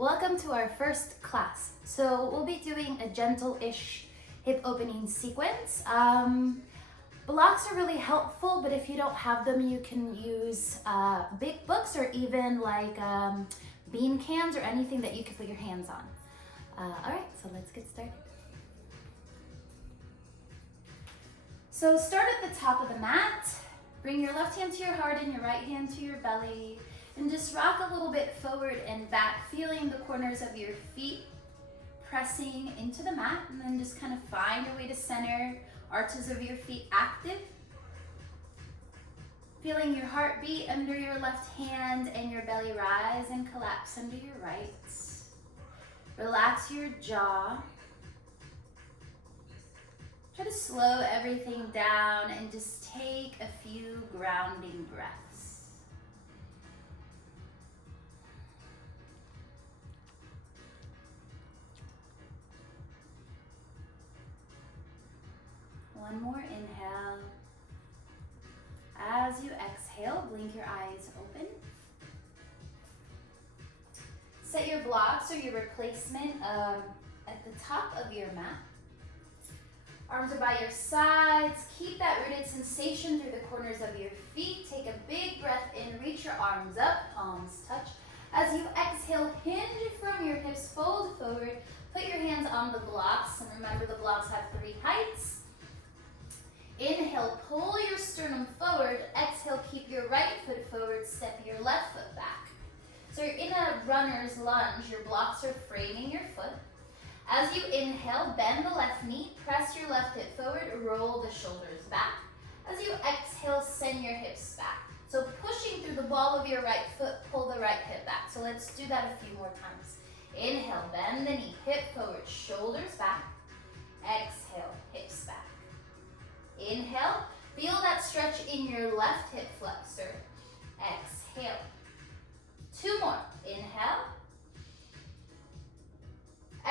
Welcome to our first class. So we'll be doing a gentle-ish hip opening sequence. Blocks are really helpful, but if you don't have them, you can use big books or even like bean cans or anything that you can put your hands on. All right, so let's get started. So start at the top of the mat. Bring your left hand to your heart and your right hand to your belly. And just rock a little bit forward and back, feeling the corners of your feet pressing into the mat. And then just kind of find a way to center, arches of your feet active. Feeling your heart beat under your left hand and your belly rise and collapse under your right. Relax your jaw. Try to slow everything down and just take a few grounding breaths. One more inhale. As you exhale, blink your eyes open. Set your blocks or your replacement at the top of your mat. Arms are by your sides. Keep that rooted sensation through the corners of your feet. Take a big breath in, reach your arms up, palms touch. As you exhale, hinge from your hips, fold forward. Put your hands on the blocks, and remember the blocks have 3 heights. Inhale, pull your sternum forward. Exhale, keep your right foot forward, step your left foot back. So you're in a runner's lunge. Your blocks are framing your foot. As you inhale, bend the left knee, press your left hip forward, roll the shoulders back. As you exhale, send your hips back. So pushing through the ball of your right foot, pull the right hip back. So let's do that a few more times. Inhale, bend the knee, hip forward, shoulders back. Exhale, hips back. Inhale, feel that stretch in your left hip flexor. Exhale. 2 more. Inhale.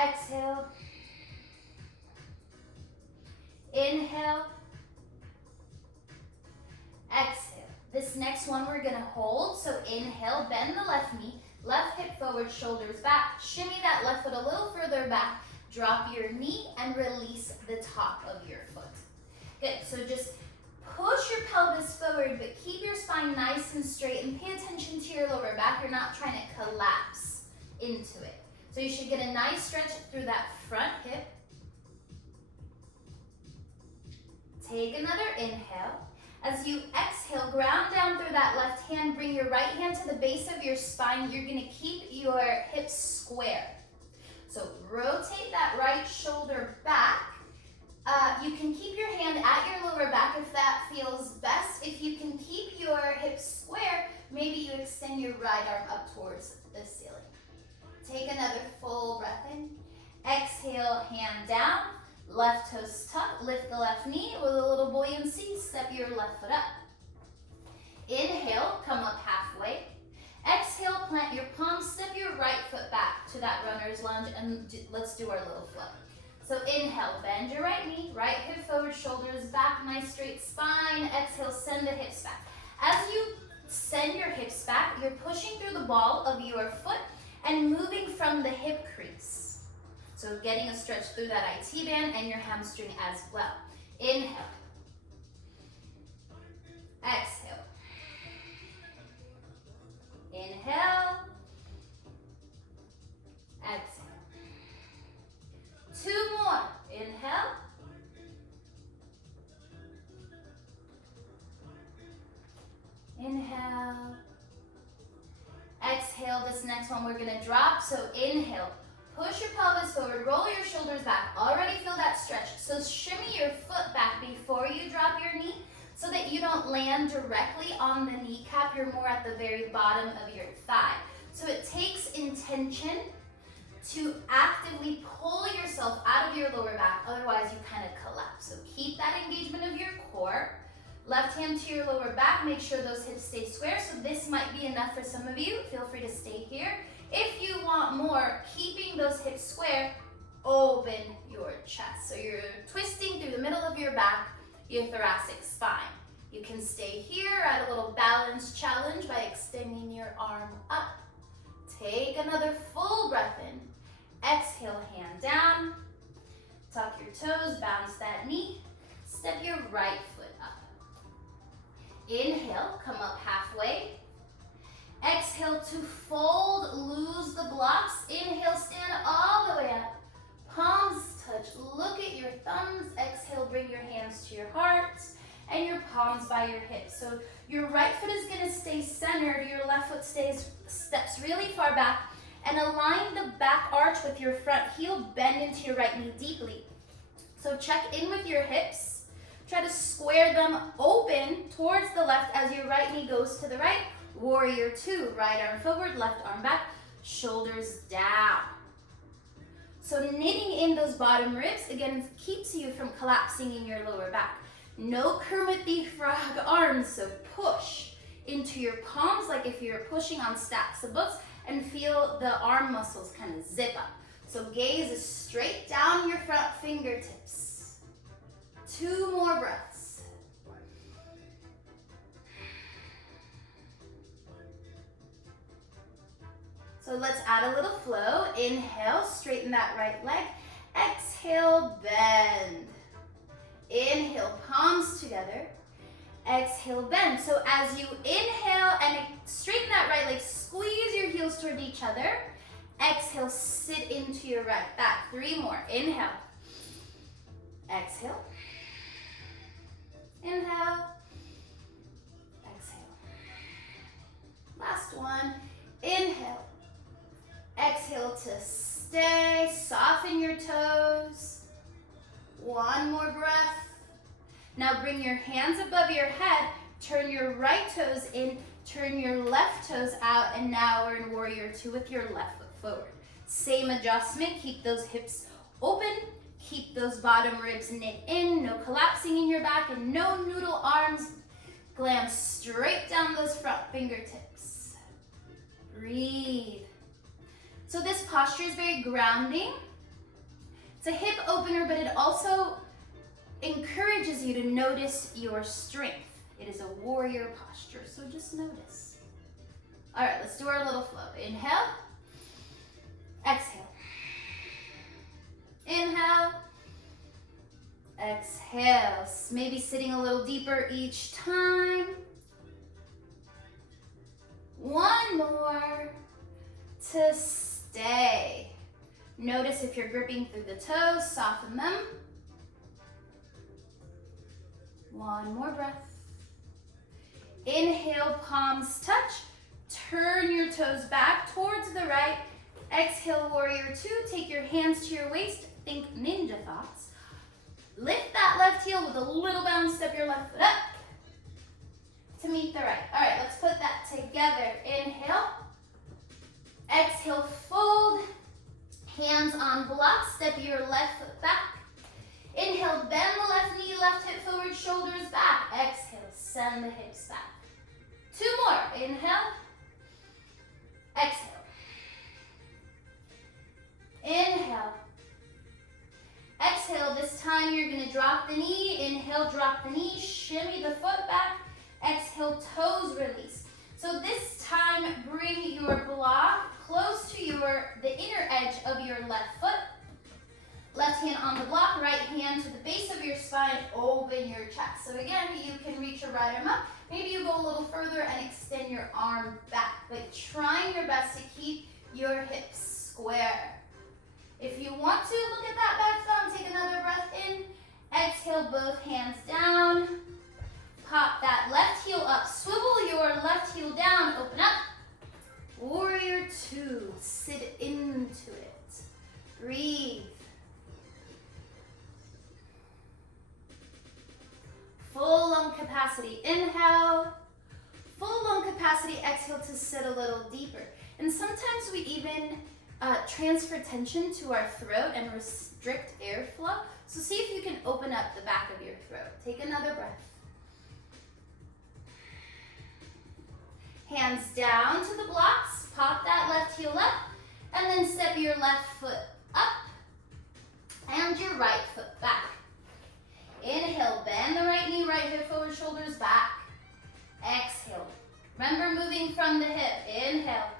Exhale. Inhale. Exhale. This next one we're gonna hold. So inhale, bend the left knee, left hip forward, shoulders back. Shimmy that left foot a little further back. Drop your knee and release the top of your foot. Good, so just push your pelvis forward, but keep your spine nice and straight and pay attention to your lower back. You're not trying to collapse into it. So you should get a nice stretch through that front hip. Take another inhale. As you exhale, ground down through that left hand. Bring your right hand to the base of your spine. You're gonna keep your hips square. So rotate that right shoulder back. You can keep your hand at your lower back if that feels best. If you can keep your hips square, maybe you extend your right arm up towards the ceiling. Take another full breath in. Exhale, hand down, left toes tuck, lift the left knee with a little buoyancy, step your left foot up. Inhale, come up halfway. Exhale, plant your palms, step your right foot back to that runner's lunge, and let's do our little flow. So inhale, bend your right knee, right hip forward, shoulders back, nice straight spine. Exhale, send the hips back. As you send your hips back, you're pushing through the ball of your foot and moving from the hip crease. So getting a stretch through that IT band and your hamstring as well. Inhale. Exhale. Inhale. Exhale. 2 more. Inhale. Inhale. Exhale. This next one we're gonna drop. So inhale. Push your pelvis forward. Roll your shoulders back. Already feel that stretch. So shimmy your foot back before you drop your knee so that you don't land directly on the kneecap. You're more at the very bottom of your thigh. So it takes intention to actively pull yourself out of your lower back, otherwise you kind of collapse. So keep that engagement of your core. Left hand to your lower back, make sure those hips stay square. So this might be enough for some of you. Feel free to stay here. If you want more, keeping those hips square, open your chest. So you're twisting through the middle of your back, your thoracic spine. You can stay here at a little balance challenge by extending your arm up. Take another full breath in. Exhale, hand down. Tuck your toes, bounce that knee. Step your right foot up. Inhale, come up halfway. Exhale to fold, lose the blocks. Inhale, stand all the way up. Palms touch, look at your thumbs. Exhale, bring your hands to your heart and your palms by your hips. So your right foot is gonna stay centered, your left foot steps really far back, and align the back arch with your front heel, bend into your right knee deeply. So check in with your hips. Try to square them open towards the left as your right knee goes to the right. Warrior two, right arm forward, left arm back, shoulders down. So knitting in those bottom ribs, again, keeps you from collapsing in your lower back. No Kermit the Frog arms, so push into your palms like if you're pushing on stacks of books, and feel the arm muscles kind of zip up. So gaze is straight down your front fingertips. 2 more breaths. So let's add a little flow. Inhale, straighten that right leg. Exhale, bend. Inhale, palms together. Exhale, bend. So as you inhale and straighten that right leg, squeeze your heels toward each other. Exhale, sit into your right back. 3 more. Inhale. Exhale. Inhale. Exhale. Last one. Inhale. Exhale to stay. Soften your toes. 1 more breath. Now bring your hands above your head. Turn your right toes in. Turn your left toes out. And now we're in warrior two with your left foot forward. Same adjustment. Keep those hips open. Keep those bottom ribs knit in. No collapsing in your back and no noodle arms. Glance straight down those front fingertips. Breathe. So this posture is very grounding. It's a hip opener, but it also encourages you to notice your strength. It is a warrior posture, so just notice. All right, let's do our little flow. Inhale. Exhale. Inhale. Exhale. Maybe sitting a little deeper each time. 1 more to stay. Notice if you're gripping through the toes, soften them. 1 more breath. Inhale, palms touch. Turn your toes back towards the right. Exhale, warrior two. Take your hands to your waist. Think ninja thoughts. Lift that left heel with a little bounce. Step your left foot up to meet the right. All right, let's put that together. Inhale. Exhale, fold. Hands on blocks. Step your left foot back. Inhale, bend the left knee, left hip forward, shoulders back. Exhale, send the hips back. 2 more. Inhale. Exhale. Inhale. Exhale. This time you're going to drop the knee. Inhale, drop the knee. Shimmy the foot back. Exhale, toes release. So this time, bring your block close to the inner edge of your left foot. Left hand on the block, right hand to the base of your spine, open your chest. So again, you can reach your right arm up. Maybe you go a little further and extend your arm back, but trying your best to keep your hips square. If you want to, look at that back thumb, take another breath in. Exhale, both hands down. Pop that left heel up, swivel your left heel down, open up. Warrior two, sit into it. Breathe. Full lung capacity, inhale. Full lung capacity, exhale to sit a little deeper. And sometimes we even transfer tension to our throat and restrict airflow. So see if you can open up the back of your throat. Take another breath. Hands down to the blocks, pop that left heel up, and then step your left foot up and your right foot back. Inhale, bend the right knee, right hip forward, shoulders back. Exhale. Remember moving from the hip. Inhale.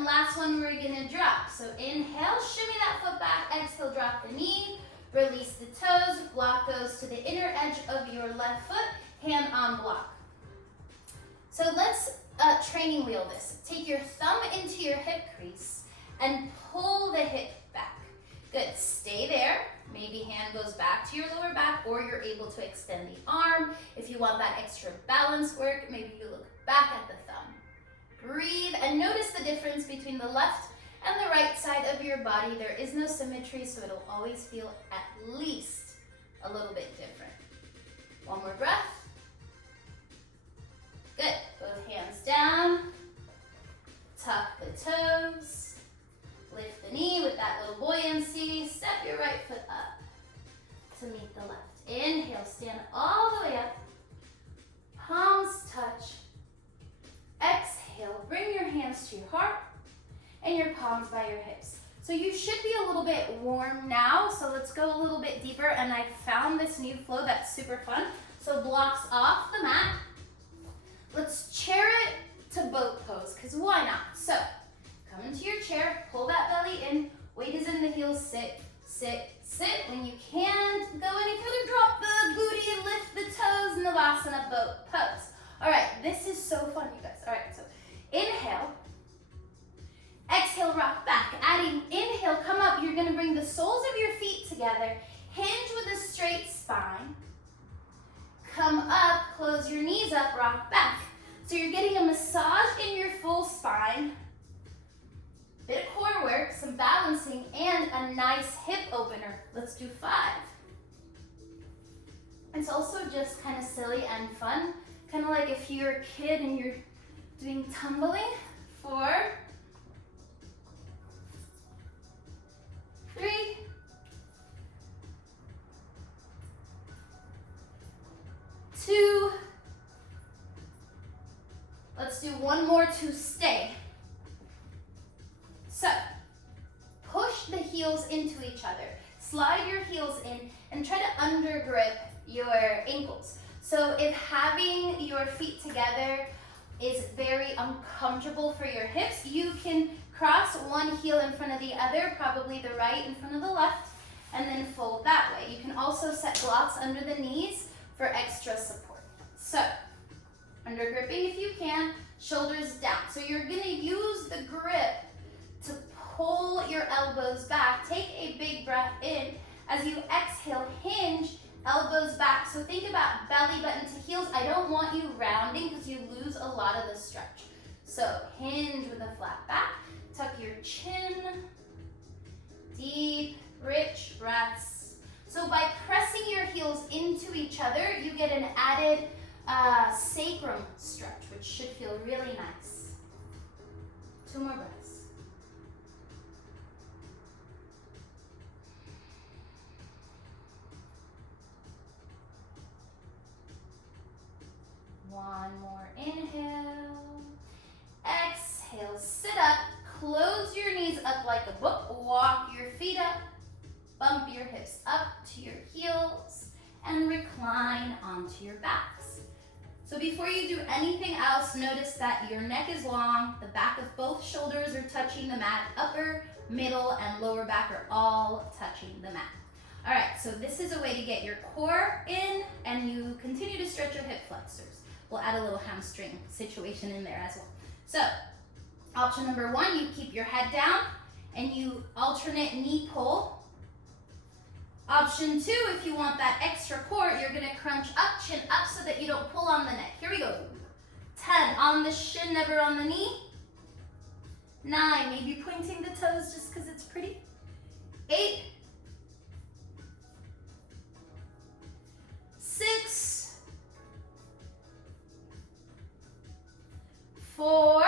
and last one, we're gonna drop. So inhale, shimmy that foot back. Exhale, drop the knee. Release the toes. Block goes to the inner edge of your left foot. Hand on block. So let's training wheel this. Take your thumb into your hip crease and pull the hip back. Good, stay there. Maybe hand goes back to your lower back, or you're able to extend the arm. If you want that extra balance work, maybe you look back at the thumb. Breathe and notice the difference between the left and the right side of your body. There is no symmetry, so it'll always feel at least a little bit different. One more breath. Good, both hands down. Tuck the toes. Lift the knee with that little buoyancy. Step your right foot up to meet the left. Inhale, stand all the way up. Palms touch. Exhale, bring your hands to your heart and your palms by your hips. So you should be a little bit warm now, so let's go a little bit deeper, and I found this new flow that's super fun. So blocks off the mat. Let's chair it to boat pose, because why not? So come into your chair, pull that belly in, weight is in the heels, sit, sit, sit. When you can't go any further, drop the booty, lift the toes, Navasana boat pose. All right, this is so fun, you guys. All right, so inhale, exhale, rock back. Adding inhale, come up. You're gonna bring the soles of your feet together, hinge with a straight spine. Come up, close your knees up, rock back. So you're getting a massage in your full spine, bit of core work, some balancing, and a nice hip opener. Let's do 5. It's also just kind of silly and fun, kind of like if you're a kid and you're doing tumbling. 4, 3, 2, let's do one more to stay. So, push the heels into each other. Slide your heels in and try to undergrip your ankles. So if having your feet together is very uncomfortable for your hips, you can cross one heel in front of the other, probably the right in front of the left, and then fold that way. You can also set blocks under the knees for extra support. So, under gripping if you can, shoulders down. So you're gonna use the grip to pull your elbows back. Take a big breath in. As you exhale, hinge, elbows back. So think about belly button to heels. I don't want you rounding because you lose a lot of the stretch. So hinge with a flat back. Tuck your chin. Deep, rich breaths. So by pressing your heels into each other, you get an added sacrum stretch, which should feel really nice. 2 more breaths. One more inhale. Exhale, sit up, close your knees up like a book, walk your feet up, bump your hips up to your heels, and recline onto your backs. So before you do anything else, notice that your neck is long, the back of both shoulders are touching the mat, upper, middle, and lower back are all touching the mat. All right, so this is a way to get your core in, and you continue to stretch your hip flexors. We'll add a little hamstring situation in there as well. So, option number 1, you keep your head down, and you alternate knee pull. Option 2, if you want that extra core, you're gonna crunch up, chin up so that you don't pull on the neck. Here we go. 10, on the shin, never on the knee. 9, maybe pointing the toes just because it's pretty. 8, 6, 4,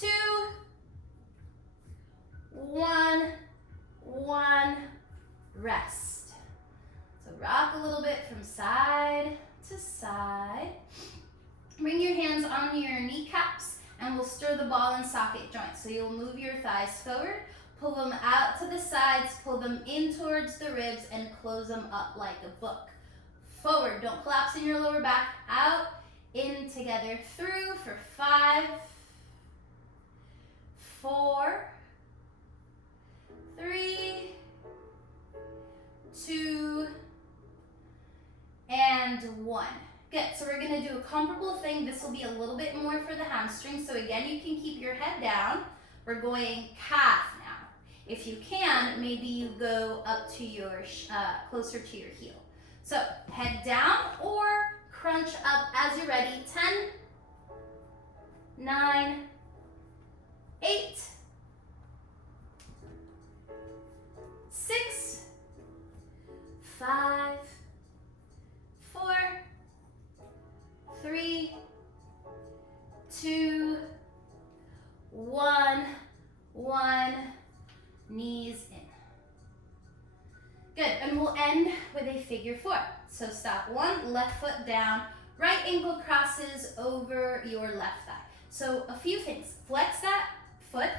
2, 1, rest. So rock a little bit from side to side. Bring your hands on your kneecaps and we'll stir the ball and socket joints. So you'll move your thighs forward, pull them out to the sides, pull them in towards the ribs, and close them up like a book. Forward, don't collapse in your lower back, out, in together. together through for 5, 4, 3, 2, and 1. Good, so we're gonna do a comparable thing. This will be a little bit more for the hamstrings. So again, you can keep your head down. We're going calf now. If you can, maybe you go up to your, closer to your heel. So head down or crunch up as you're ready. 10, 9, 8, 6, 5, 4, 3, 2, 1, knees in. Good, and we'll end with a figure 4. So stop 1, left foot down, right ankle crosses over your left thigh. So a few things, flex that foot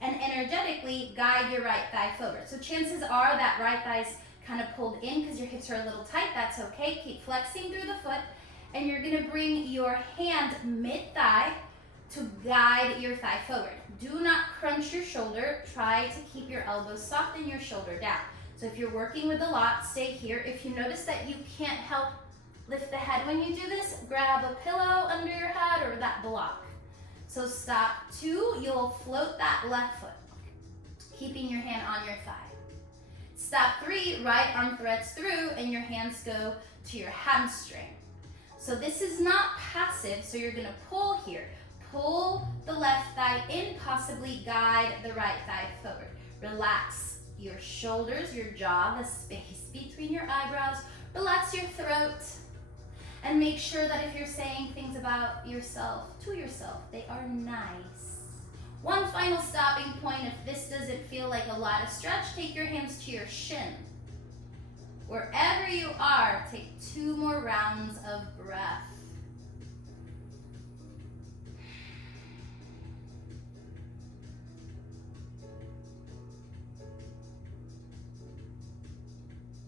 and energetically guide your right thigh forward. So chances are that right thigh's kind of pulled in because your hips are a little tight. That's okay, keep flexing through the foot, and you're gonna bring your hand mid-thigh to guide your thigh forward. Do not crunch your shoulder. Try to keep your elbows soft and your shoulder down. So if you're working with a lot, stay here. If you notice that you can't help lift the head when you do this, grab a pillow under your head or that block. So stop 2, you'll float that left foot, keeping your hand on your thigh. Stop 3, right arm threads through and your hands go to your hamstring. So this is not passive, so you're gonna pull here. Pull the left thigh in, possibly guide the right thigh forward. Relax your shoulders, your jaw, the space between your eyebrows. Relax your throat. And make sure that if you're saying things about yourself to yourself, they are nice. One final stopping point, if this doesn't feel like a lot of stretch, take your hands to your shin. Wherever you are, take 2 more rounds of breath.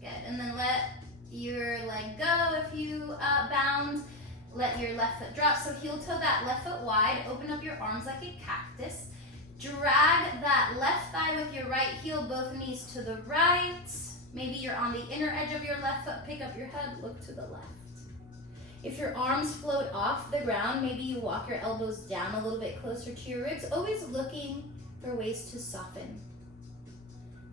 Good, and then let your leg go if you bound. Let your left foot drop, so heel toe that left foot wide, open up your arms like a cactus. Drag that left thigh with your right heel, both knees to the right. Maybe you're on the inner edge of your left foot, pick up your head, look to the left. If your arms float off the ground, maybe you walk your elbows down a little bit closer to your ribs, always looking for ways to soften.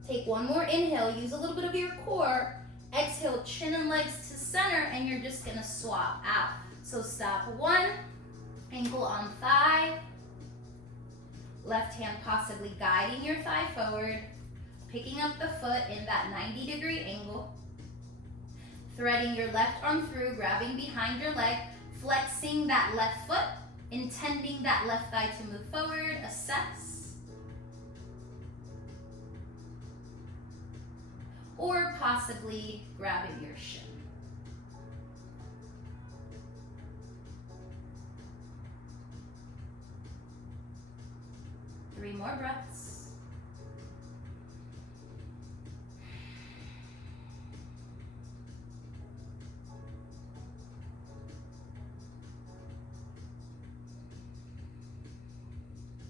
Take 1 more inhale, use a little bit of your core. Exhale, chin and legs to center, and you're just gonna swap out. So stop 1, ankle on thigh, left hand possibly guiding your thigh forward, picking up the foot in that 90-degree angle, threading your left arm through, grabbing behind your leg, flexing that left foot, intending that left thigh to move forward, assess. Or possibly grabbing your shin. Three more breaths.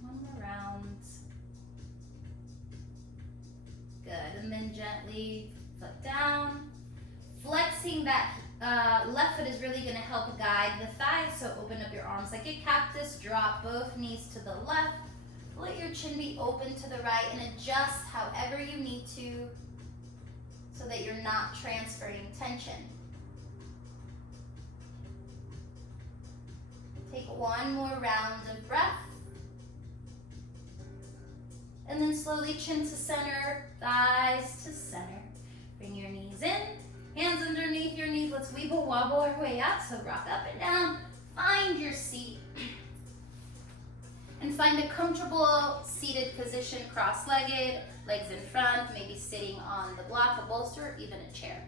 One more round. Good, and then gently foot down. Flexing that left foot is really going to help guide the thigh, so open up your arms like a cactus, drop both knees to the left. Let your chin be open to the right and adjust however you need to so that you're not transferring tension. Take 1 more round of breath. And then slowly chin to center, thighs to center. Bring your knees in, hands underneath your knees. Let's weeble wobble our way up. So rock up and down, find your seat. And find a comfortable seated position, cross-legged, legs in front, maybe sitting on the block, a bolster, or even a chair.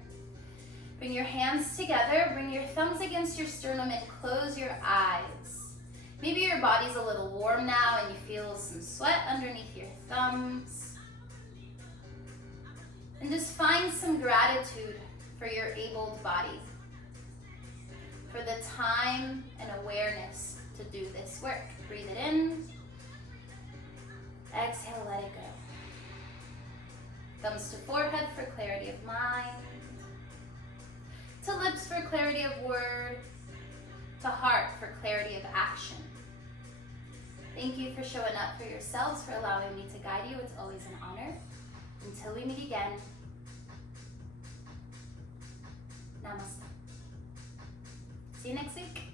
Bring your hands together, bring your thumbs against your sternum and close your eyes. Maybe your body's a little warm now and you feel some sweat underneath your thumbs. And just find some gratitude for your abled body. for the time and awareness to do this work. Breathe it in. Exhale, let it go. Thumbs to forehead for clarity of mind. To lips for clarity of word. To heart for clarity of action. Thank you for showing up for yourselves, for allowing me to guide you. It's always an honor. Until we meet again, namaste. See you next week.